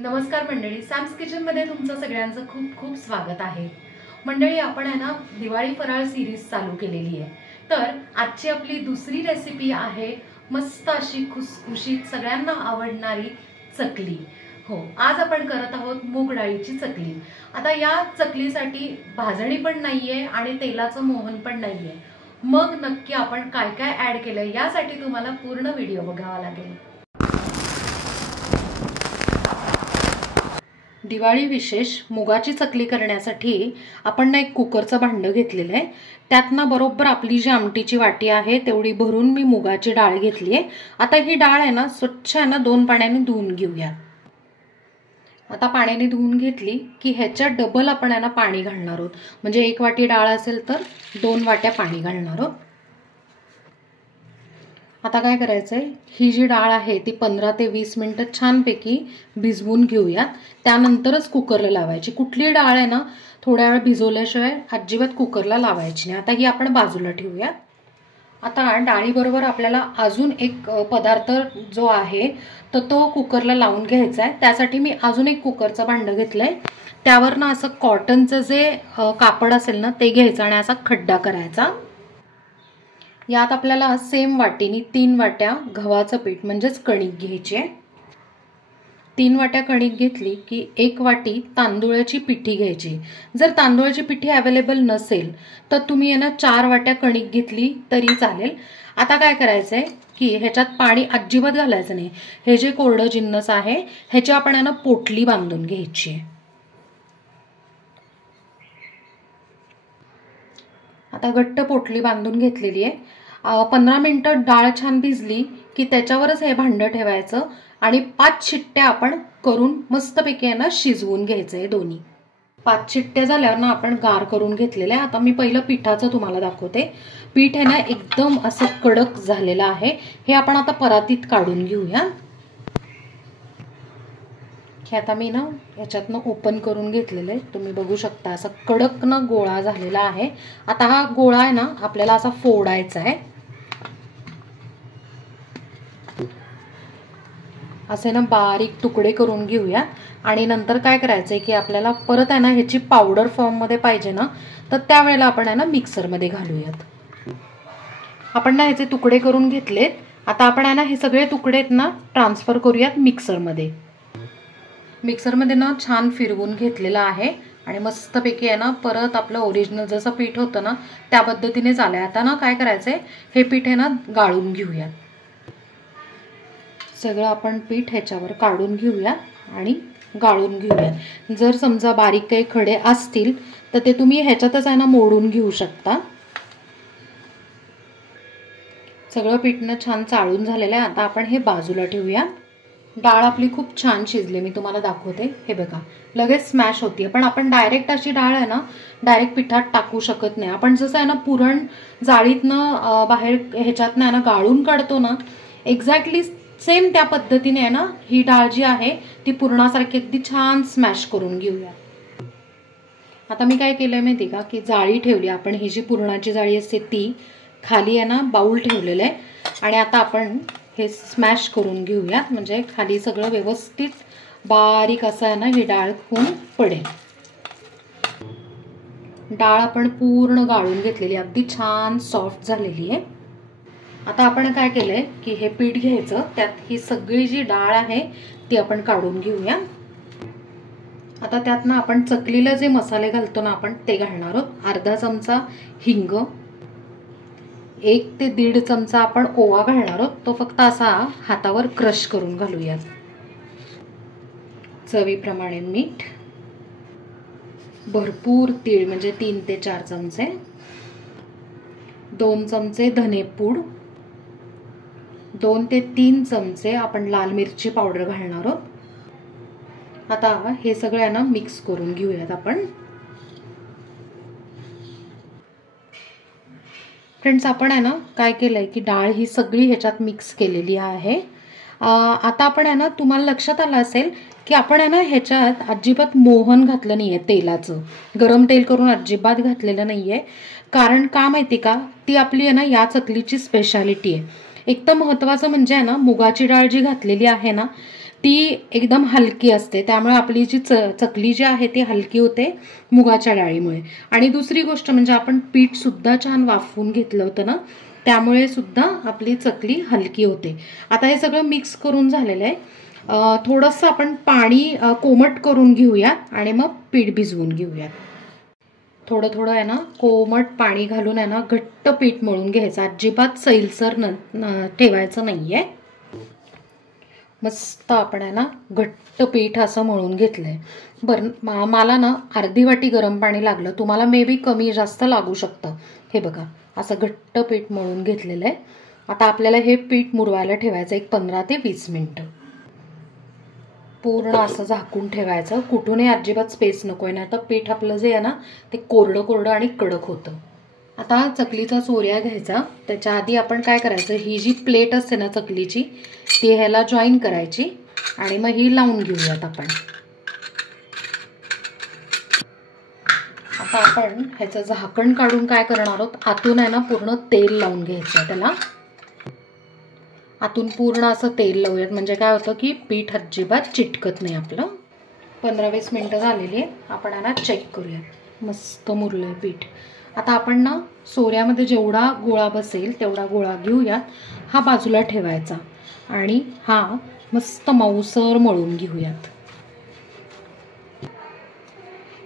नमस्कार मंडळी, Sam's kitchen मध्ये तुमचं सगळ्यांचं खूप खूप स्वागत आहे। मंडळी, आपण आहे ना दिवाळी फराळ सिरीज चालू केलेली आहे। तर आजची आपली दुसरी रेसिपी आहे मस्त अशी खुसखुशीत सगळ्यांना आवडणारी चकली। हो, आज आपण करत आहोत मूग डाळीची चकली। आता या चकलीसाठी भाजणी पण नाहीये आणि तेलाचं मोहन पण नाहीये। मग नक्की आपण काय काय ऍड केलंय यासाठी तुम्हाला पूर्ण व्हिडिओ बघावा लागेल। दिवाळी विशेष मुगाची चकली करण्यासाठी आपण ना एक कुकरचं भांडं घेतलेलं आहे। त्यात ना बरोबर आपली जी आमटीची वाटी आहे तेवढी भरून मी मुगाची डाळ घेतली आहे। आता ही डाळ आहे ना स्वच्छ आहे ना 2 पाण्याने धुवून घेऊया। आता पाण्याने धुवून घेतली की ह्याच्यात डबल आपण आहे ना पाणी घालणार आहोत। म्हणजे 1 वाटी डाळ असेल तर 2 वाट्या पाणी घालणार आहोत। आता काय करायचंय, ही जी डाळ आहे ती 15 ते 20 मिनिटं छानपैकी भिजवून घेऊयात। त्यानंतरच कुकरला लावायची। कुठली डाळ आहे ना थोड्या वेळ भिजवल्याशिवाय अजिबात कुकरला लावायची नाही। आता ही आपण बाजूला ठेवूया। आता डाळीबरोबर आपल्याला अजून एक पदार्थ जो आहे तर तो कुकरला लावून घ्यायचा आहे। त्यासाठी मी अजून एक कुकरचं भांडं घेतलंय। त्यावर ना असं कॉटनचं जे कापड असेल ना ते घ्यायचं आणि असा खड्डा करायचा। यात आपल्याला सेम वाटीनी 3 वाट्या गव्हाचं पीठ म्हणजेच कणिक घ्यायची आहे। 3 वाट्या कणिक घेतली की 1 वाटी तांदूळाची पिठी घ्यायची। जर तांदूळाची पिठी अवेलेबल नसेल तर तुम्ही ना 4 वाट्या कणिक घेतली तरी चालेल। आता काय करायचंय की ह्याच्यात पाणी अजिबात घालायचं नाही। हे जे कोरडं जिन्नस आहे ह्याची आपण ना पोटली बांधून घ्यायची आहे। आता घट्ट पोटली बांधून घेतलेली आहे। 15 मिनिटं डाळ छान भिजली की त्याच्यावरच हे भांडं ठेवायचं आणि 5 शिट्ट्या आपण करून मस्तपैकी ना शिजवून घ्यायचंय दोन्ही। 5 शिट्ट्या झाल्यावर ना आपण गार करून घेतलेलं आहे। आता मी पहिलं पिठाचं तुम्हाला दाखवते। पीठ आहे ना एकदम असं कडक झालेलं आहे। हे आपण आता परातीत काढून घेऊया। हे आता मी ना याच्यातनं ओपन करून घेतलेलं आहे। तुम्ही बघू शकता असा कडक ना गोळा झालेला आहे। आता हा गोळा आहे ना आपल्याला असा फोडायचा आहे। असे ना बारीक तुकडे करून घेऊया आणि नंतर काय करायचंय की आपल्याला परत आहे ना ह्याची पावडर फॉर्म मध्ये पाहिजे ना तर त्यावेळेला आपण आहे ना मिक्सर मध्ये घालूयात। आपण ना ह्याचे तुकडे करून घेतलेत। आता आपण आहे ना हे सगळे तुकडे ना ट्रान्सफर करूयात मिक्सर मध्ये। मिक्सर मध्ये ना छान फिरवून घेतलेला आहे आणि मस्तपैकी आहे ना परत आपलं ओरिजिनल जसं पीठ होतं ना त्या पद्धतीने झालंय। आता ना काय करायचंय, हे पीठ आहे ना गाळून घेऊया। सगळं आपण पीठ ह्याच्यावर काढून घेऊया आणि गाळून घेऊया। जर समजा बारीक काही खडे असतील तर ते तुम्ही ह्याच्यातच आहे ना मोडून घेऊ शकता। सगळं पीठ ना छान चाळून झालेलं आहे। आता आपण हे बाजूला ठेवूया। डाळ आपली खूप छान शिजली, मी तुम्हाला दाखवते। हे बघा लगेच स्मॅश होते। पण आपण डायरेक्ट अशी डाळ आहे ना डायरेक्ट पिठात टाकू शकत नाही। आपण जसं आहे ना पुरण जाळीतनं बाहेर ह्याच्यातनं आहे ना गाळून काढतो ना, एक्झॅक्टली सेम त्या पद्धतीने आहे ना ही डाळ जी आहे ती पुरणासारखी अगदी छान स्मॅश करून घेऊया। आता मी काय केलंय माहिती का की जाळी ठेवली। आपण ही जी पुरणाची जाळी असते ती खाली आहे ना बाउल ठेवलेलं आहे आणि आता आपण हे स्मॅश करून घेऊया। म्हणजे खाली सगळं व्यवस्थित बारीक असं आहे ना ही डाळ होऊन पडेल। डाळ आपण पूर्ण गाळून घेतलेली, अगदी छान सॉफ्ट झालेली आहे। आता आपण काय केलंय की हे पीठ घ्यायचं, त्यात ही सगळी जी डाळ आहे ती आपण काढून घेऊया। आता त्यात ना आपण चकलीला जे मसाले घालतो ना आपण ते घालणार आहोत। अर्धा चमचा हिंग, 1 ते 1.5 चमचा आपण ओवा घालणार आहोत। तो फक्त असा हातावर क्रश करून घालूयात। चवीप्रमाणे मीठ, भरपूर तीळ म्हणजे 3 ते 4 चमचे, 2 चमचे धनेपूड, 2 ते 3 चमचे आपण लाल मिरची पावडर घालणार आहोत। आता हे सगळं ना मिक्स करून घेऊयात आपण। फ्रेंड्स, आपण आहे ना काय केलंय की डाळ ही सगळी ह्याच्यात मिक्स केलेली आहे। आता आपण आहे ना तुम्हाला लक्षात आलं असेल की आपण आहे ना ह्याच्यात अजिबात मोहन घातलं नाहीये तेलाचं। गरम तेल करून अजिबात घातलेलं नाहीये। कारण का माहिती का, ती आपली आहे ना या चकलीची स्पेशालिटी आहे। एक तर महत्त्वाचं म्हणजे आहे ना मुगाची डाळ जी घातलेली आहे ना ती एकदम हलकी असते, त्यामुळे आपली जी चकली जी आहे ती हलकी होते मुगाच्या डाळीमुळे. आणि दुसरी गोष्ट म्हणजे आपण पीठ सुद्धा छान वाफवून घेतलं होतं ना, त्यामुळे सुद्धा आपली चकली हलकी होते. आता हे सगळं मिक्स करून झालेलं आहे. थोडंसं आपण पाणी कोमट करून घेऊयात आणि मग पीठ भिजवून घेऊयात. थोडं थोडं आहे ना कोमट पाणी घालून आहे ना घट्ट पीठ मळून घ्यायचं, अजिबात सैलसर ठेवायचं नाहीये. मस्त आपण आहे ना घट्ट पीठ असं मळून घेतलंय. बरं, मला ना अर्धी वाटी गरम पाणी लागलं, तुम्हाला मे बी कमी जास्त लागू शकतं. हे बघा असं घट्ट पीठ मळून घेतलेलं आहे. आता आपल्याला हे पीठ मुरवायला ठेवायचं एक 15 ते 20 मिनिटं. पूर्ण असं झाकून ठेवायचं, कुठूनही अजिबात स्पेस नकोय, ना तर पीठ आपलं जे आहे ना ते कोरडं कोरडं आणि कडक होतं. आता चकलीचा चोऱ्या घ्यायचा. त्याच्या आधी आपण काय करायचं, ही जी प्लेट असते ना चकलीची ती ह्याला जॉईन करायची आणि मग ही लावून घेऊयात आपण. आता आपण ह्याचं झाकण काढून काय करणार आहोत, आतून आहे ना पूर्ण तेल लावून घ्यायचं. त्याला आतून पूर्ण असं तेल लावूयात, म्हणजे काय होतं की पीठ अजिबात चिटकत नाही आपलं. 15-20 मिनिटं झालेली आहे. आपण आहे ना चेक करूयात. मस्त मुरलंय पीठ. आता आपण ना सोऱ्यामध्ये जेवढा गोळा बसेल तेवढा गोळा घेऊयात, हा बाजूला ठेवायचा आणि हा मस्त मऊसर मळून घेऊयात.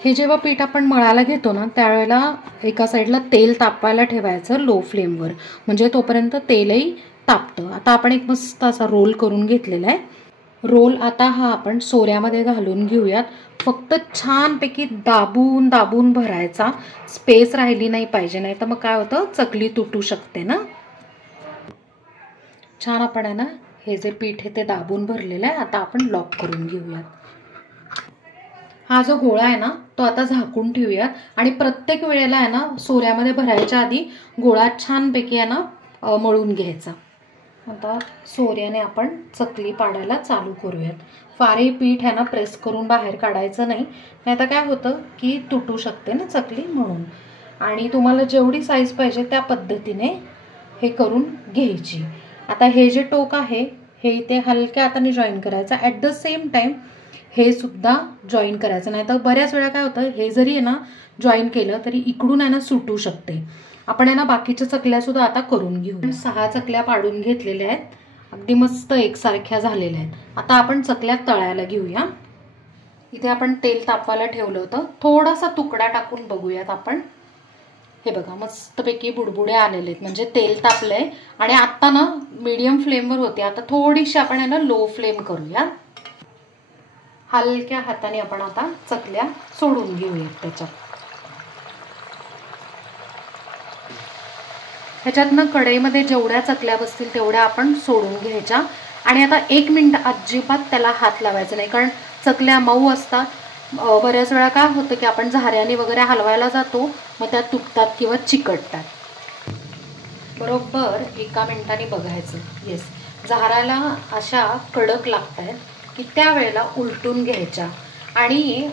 हे जेव्हा पीठ आपण मळायला घेतो ना त्यावेळेला एका साईडला तेल तापवायला ठेवायचं लो फ्लेमवर, म्हणजे तोपर्यंत तेलही तापतं. आता आपण एक मस्त असा रोल करून घेतलेला आहे. रोल आता हा आपण सोऱ्यामध्ये घालून घेऊयात. फक्त छानपैकी दाबून दाबून भरायचा, स्पेस राहिली नाही पाहिजे, नाही तर मग काय होतं चकली तुटू शकते ना. छान आपण आहे ना हे जे पीठ आहे ते दाबून भरलेलं आहे. आता आपण लॉक करून घेऊयात. हा जो गोळा आहे ना तो आता झाकून ठेवूयात आणि प्रत्येक वेळेला आहे ना सोऱ्यामध्ये भरायच्या आधी गोळा छानपैकी आहे ना मळून घ्यायचा. आता सोऱ्याने आपण चकली पाडायला चालू करूयात. फारही पीठ आहे ना प्रेस करून बाहेर काढायचं नाही, नाहीतर काय होतं की तुटू शकते ना चकली, म्हणून. आणि तुम्हाला जेवढी साईज पाहिजे त्या पद्धतीने हे करून घ्यायची. आता हे जे टोक आहे हे इथे हलक्या हाताने जॉईन करायचं. ॲट द सेम टाइम हे सुद्धा जॉईन करायचं, नाही तर बऱ्याच वेळा काय होतं हे जरी आहे ना जॉईन केलं तरी इकडून आहे ना सुटू शकते. आपण आहे ना बाकीच्या चकल्या सुद्धा आता करून घेऊ. 6 चकल्या पाडून घेतलेल्या आहेत, अगदी मस्त एकसारख्या झालेल्या आहेत. आता आपण चकल्या तळायला घेऊया. इथे आपण तेल तापवायला ठेवलं होतं, थोडासा तुकडा टाकून बघूयात आपण. हे बघा मस्तपैकी बुडबुडे आलेले आहेत, म्हणजे तेल तापलंय. आणि आता ना मीडियम फ्लेमवर होते, आता थोडीशी आपण आहे ना लो फ्लेम करूया. हलक्या हाताने आपण आता चकल्या सोडून घेऊयात त्याच्यात. ह्याच्यातनं कढईमध्ये जेवढ्या चकल्या बसतील तेवढ्या आपण सोडून घ्यायच्या. आणि आता 1 मिनिट अजिबात त्याला हात लावायचा नाही, कारण चकल्या मऊ असतात. बऱ्याच वेळा काय होतं की आपण झाऱ्याने वगैरे हलवायला जातो, मग त्या तुटतात किंवा चिकटतात. बरोबर 1 मिनिटाने बघायचं. येस, झाऱ्याला अशा कडक लागत आहेत की त्यावेळेला उलटून घ्यायच्या. आणि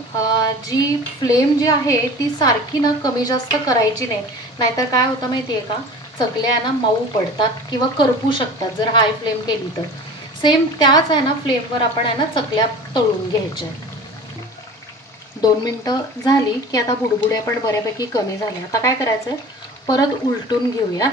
जी फ्लेम जी आहे ती सारखी ना कमी जास्त करायची नाही, नाहीतर काय होतं माहिती आहे का, चकल्या ना मऊ पडतात किंवा करपू शकतात जर हाय फ्लेम केली तर. सेम त्याच आहे ना फ्लेमवर आपण आहे ना चकल्या तळून घ्यायच्या. 2 मिनिटं झाली की आता बुडबुडे पण बऱ्यापैकी कमी झाले. आता काय करायचं, परत उलटून घेऊया.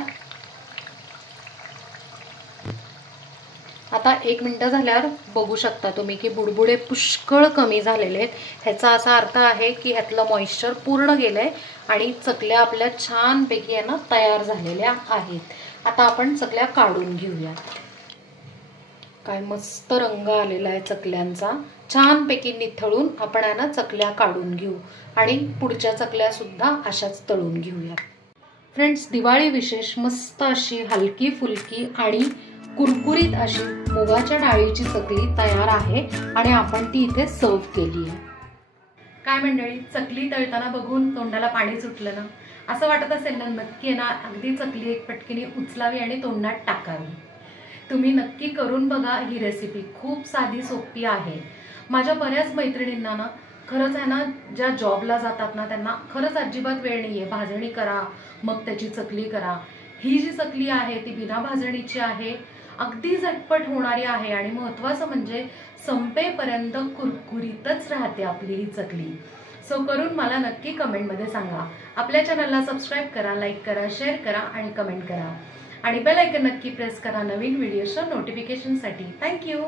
आता 1 मिनिट झाल्यावर बघू शकता तुम्ही की बुडबुडे पुष्कळ कमी झालेले आहेत. ह्याचा असा अर्थ आहे की ह्यातलं मॉइश्चर पूर्ण गेलंय आणि चकल्या आपल्या छानपैकी आहे ना तयार झालेल्या आहेत. आता आपण चकल्या काढून घेऊया. काय मस्त रंग आलेला आहे चकल्यांचा. छानपैकी निथळून आपण आहे ना चकल्या काढून घेऊ आणि पुढच्या चकल्या सुद्धा अशाच तळून घेऊया. फ्रेंड्स, दिवाळी विशेष मस्त अशी हलकी फुलकी आणि कुरकुरीत अशी मुगाच्या डाळीची चकली तयार आहे आणि आपण ती इथे सर्व केली आहे. काय मंडळी, चकली तळताना बघून तोंडाला पाणी सुटलं ना, असं वाटत असेल ना, नक्की ना अगदी चकली एक पटकीने उचलावी आणि तोंडात टाकावी. तुम्ही नक्की करून बघा. ही रेसिपी खूप साधी सोपी आहे. माझ्या बऱ्याच मैत्रिणींना ना खरंच आहे ना, ज्या जॉबला जातात ना त्यांना खरंच अजिबात वेळ नाहीये. भाजणी करा मग त्याची चकली करा. ही जी चकली आहे ती बिना भाजणीची आहे अगदी झटपट होणारी आहे आणि महत्त्वाचं म्हणजे संपेपर्यंत कुरकुरीतच राहते आपली ही चकली. सो करून मला नक्की कमेंटमध्ये सांगा. आपल्या चॅनलला सबस्क्राईब करा, लाईक करा, शेअर करा आणि कमेंट करा आणि बेल आयकन नक्की प्रेस करा नवीन व्हिडिओच्या नोटिफिकेशनसाठी. थँक्यू.